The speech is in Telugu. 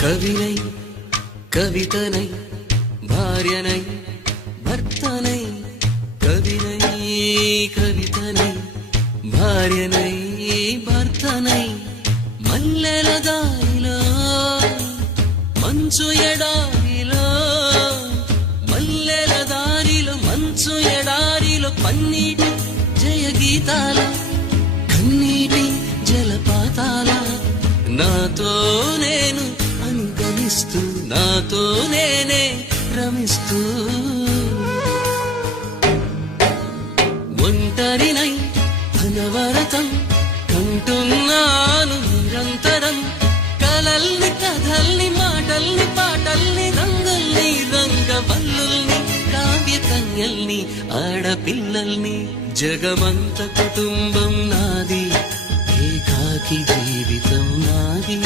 கவினை கவிதனை பாரியனை பர்த்தனை கவினை கவிதனை భార్యనై భర్తనై మల్లెల దారిలో మంచు ఎడారిలో మల్లెల దారిలో మంచు ఎడారిలో పన్నీటి జయ గీతాల కన్నీటి జలపాతాల నాతో నేను అనుగమిస్తూ నాతో నేనే రమిస్తూ ఒంటరినై అనవరతం కంటున్నాను నిరంతరం కలల్ని కథల్ని మాటల్ని పాటల్ని రంగుల్ని రంగవల్లుల్ని కావ్య కన్యల్ని ఆడపిల్లల్ని జగమంత కుటుంబం నాది ఏకాకి జీవితం నాది